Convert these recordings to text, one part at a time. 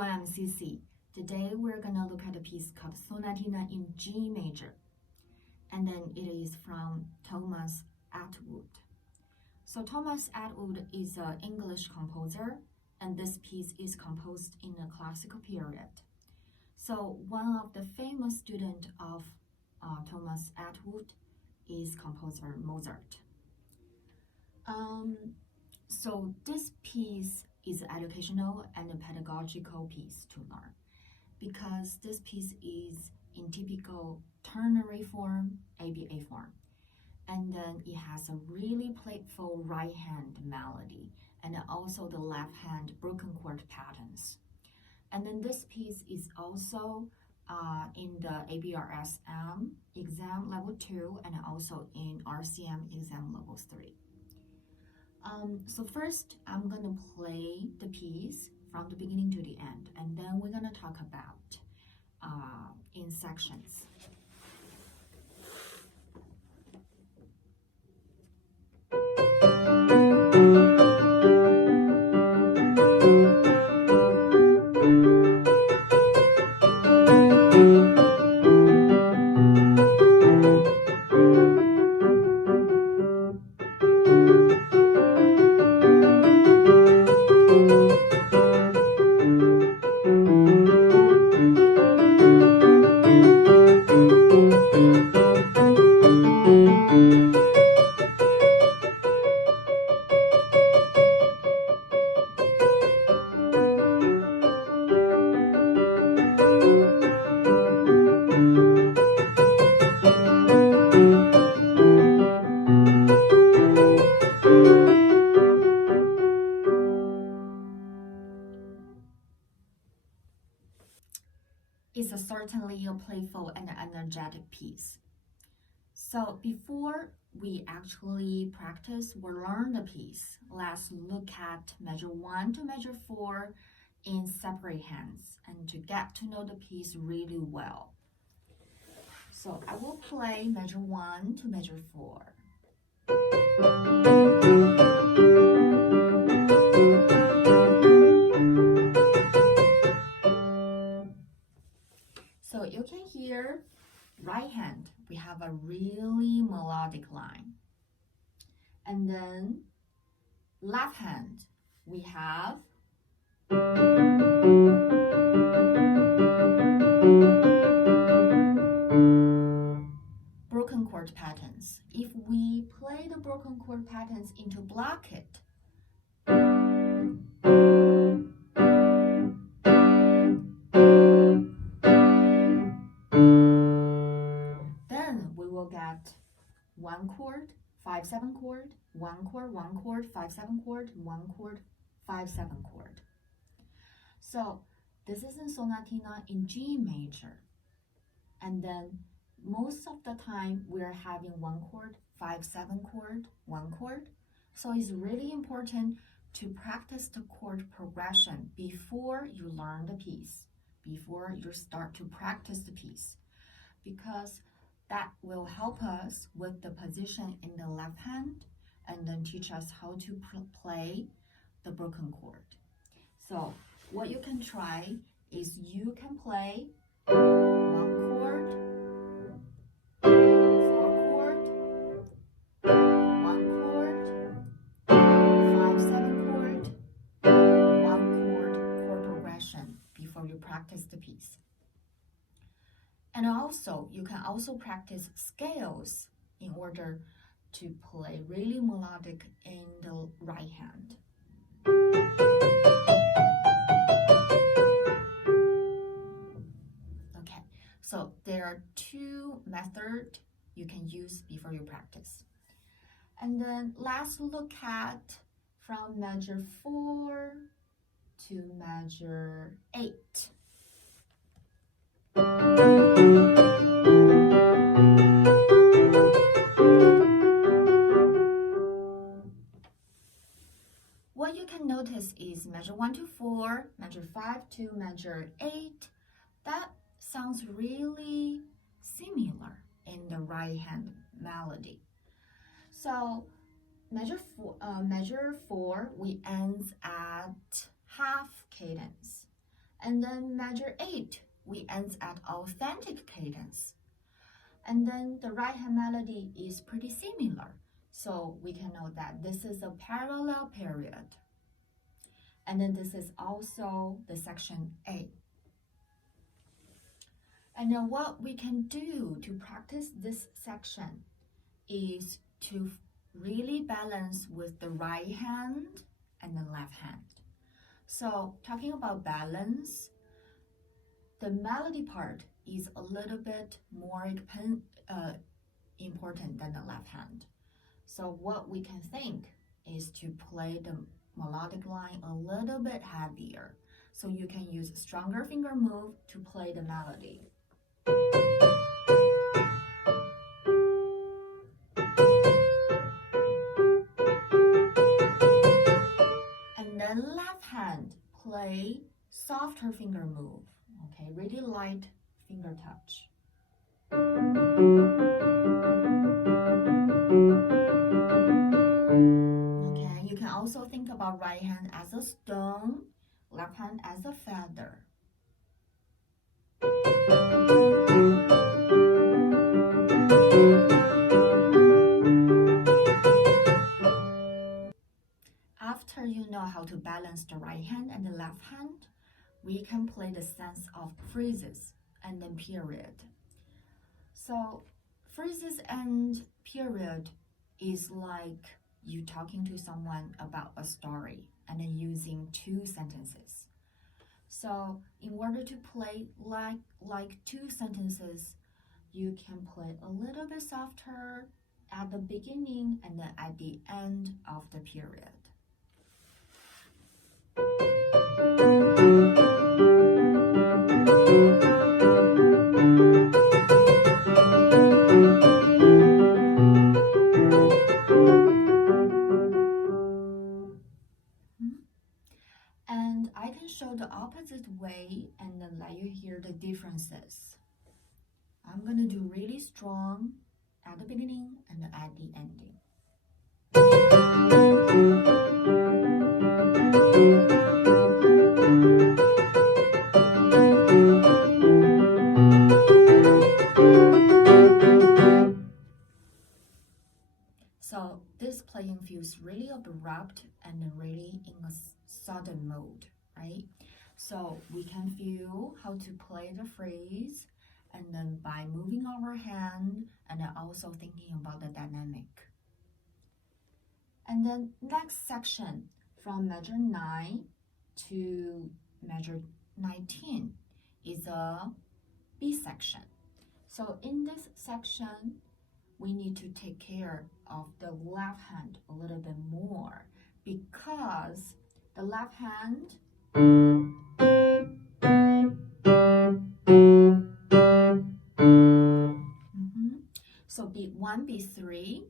everyone, I'm Cici. Today we're gonna look at a piece called Sonatina in G major. And then it is from Thomas Attwood. So Thomas Attwood is an English composer, and this piece is composed in the classical period. So one of the famous students of Thomas Attwood is composer Mozart. So this piece is an educational and a pedagogical piece to learn because this piece is in typical ternary form, ABA form. And then it has a really playful right hand melody and also the left hand broken chord patterns. And then this piece is also in the ABRSM exam level 2 and also in RCM exam level 3. So first, I'm gonna play the piece from the beginning to the end, and then we're gonna talk about in sections. It's certainly a playful and energetic piece. So before we actually practice or learn the piece, let's look at measure 1 to measure 4 in separate hands and to get to know the piece really well. So I will play measure 1 to measure 4. So you can hear right hand, we have a really melodic line. And then left hand, we have broken chord patterns. If we play the broken chord patterns into bracket, then we will get 1 chord, 5/7 chord, 1 chord, 1 chord, 5/7 chord, 1 chord, 5/7 chord. So this is in Sonatina in G major. And then most of the time we're having 1 chord, 5/7 chord, 1 chord. So it's really important to practice the chord progression before you learn the piece, before you start to practice the piece, because that will help us with the position in the left hand and then teach us how to play the broken chord. So what you can try is you can play 1 chord, 4 chord, 1 chord, 5/7 chord, 1 chord progression before you practice the piece. And also, you can also practice scales in order to play really melodic in the right hand. Okay, so there are 2 methods you can use before you practice. And then let's look at from measure 4 to measure 8. What you can notice is measure 1 to 4, measure 5 to measure 8. That sounds really similar in the right hand melody. So measure 4 we end at half cadence. And then measure 8, we end at authentic cadence. And then the right hand melody is pretty similar. So we can know that this is a parallel period. And then this is also the section A. And then what we can do to practice this section is to really balance with the right hand and the left hand. So talking about balance, the melody part is a little bit more important than the left hand. So what we can think is to play the melodic line a little bit heavier. So you can use stronger finger move to play the melody. And then left hand, play softer finger move. Okay, really light finger touch. Okay, you can also think about right hand as a stone, left hand as a feather. After you know how to balance the right hand and the left hand, we can play the sense of phrases and then period. So phrases and period is like you talking to someone about a story and then using 2 sentences. So in order to play like 2 sentences, you can play a little bit softer at the beginning and then at the end of the period. And I can show the opposite way and then let you hear the differences. I'm gonna do really strong at the beginning and at the ending. So this playing feels really abrupt and really in a sudden mode, right? So we can feel how to play the phrase and then by moving our hand and then also thinking about the dynamic. And then next section from measure 9 to measure 19 is a B section. So in this section, we need to take care of the left hand a little bit more because the left hand So B1, B3,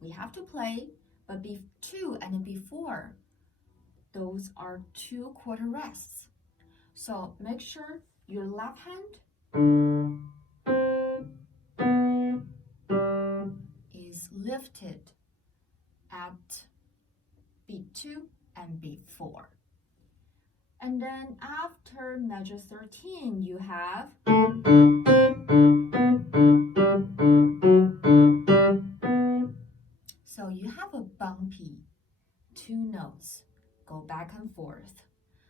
we have to play, but B2 and B4, those are 2 quarter rests. So make sure your left hand is lifted at B2 and B4. And then after measure 13, you have so you have a bumpy 2 notes, go back and forth.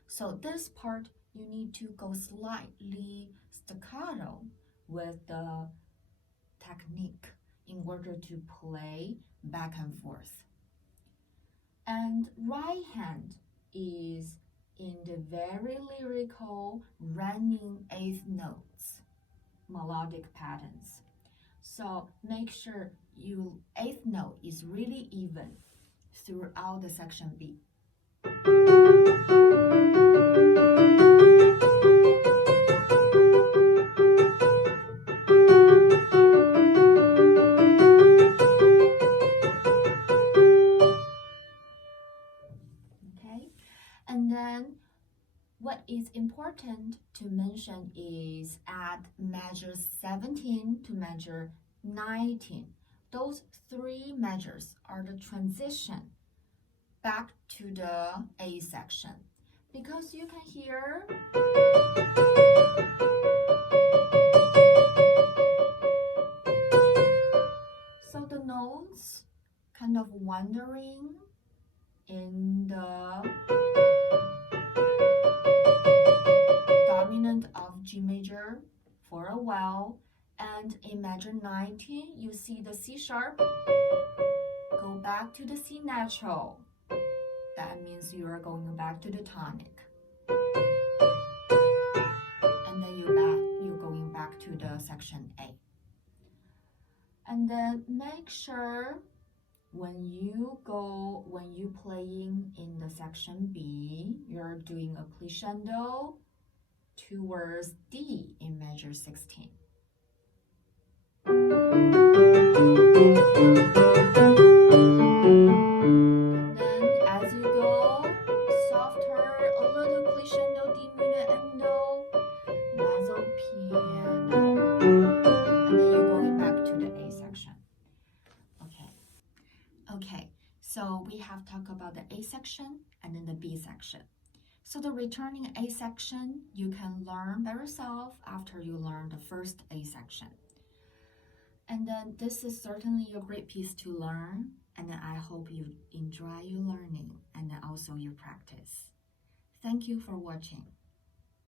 So this part, you need to go slightly staccato with the technique in order to play back and forth. And right hand is in the very lyrical running 8th notes, melodic patterns. So make sure your 8th note is really even throughout the section B. Okay, and then what is important to mention is at measure 17 to measure 19, those 3 measures are the transition back to the A section, because you can hear wandering in the dominant of G major for a while, and in measure 19 you see the C sharp, go back to the C natural. That means you are going back to the tonic, and then you're going back to the section A. And then make sure when you playing in the section B, you're doing a crescendo towards D in measure 16. And then as you go softer, a little crescendo, diminuendo, mezzo piano, and then you're going back to the A section. Okay, so we have talked about the A section and then the B section. So the returning A section, you can learn by yourself after you learn the first A section. And then this is certainly a great piece to learn, and then I hope you enjoy your learning and then also your practice. Thank you for watching.